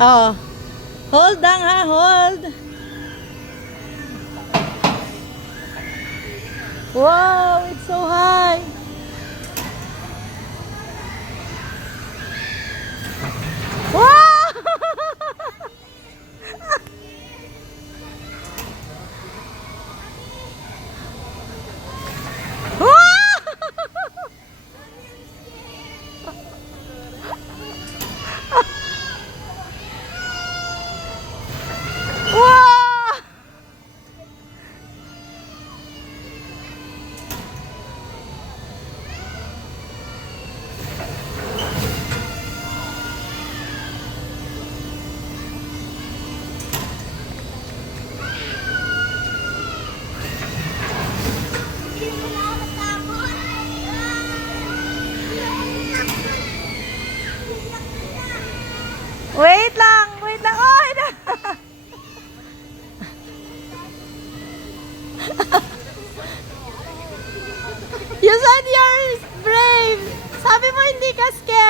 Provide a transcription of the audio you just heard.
Oh. Hold lang ha, hold. Wow, it's so high. Wow! Wow! Wait lang, wait lang. Oh, na. You said you're brave. Sabi mo hindi ka scared.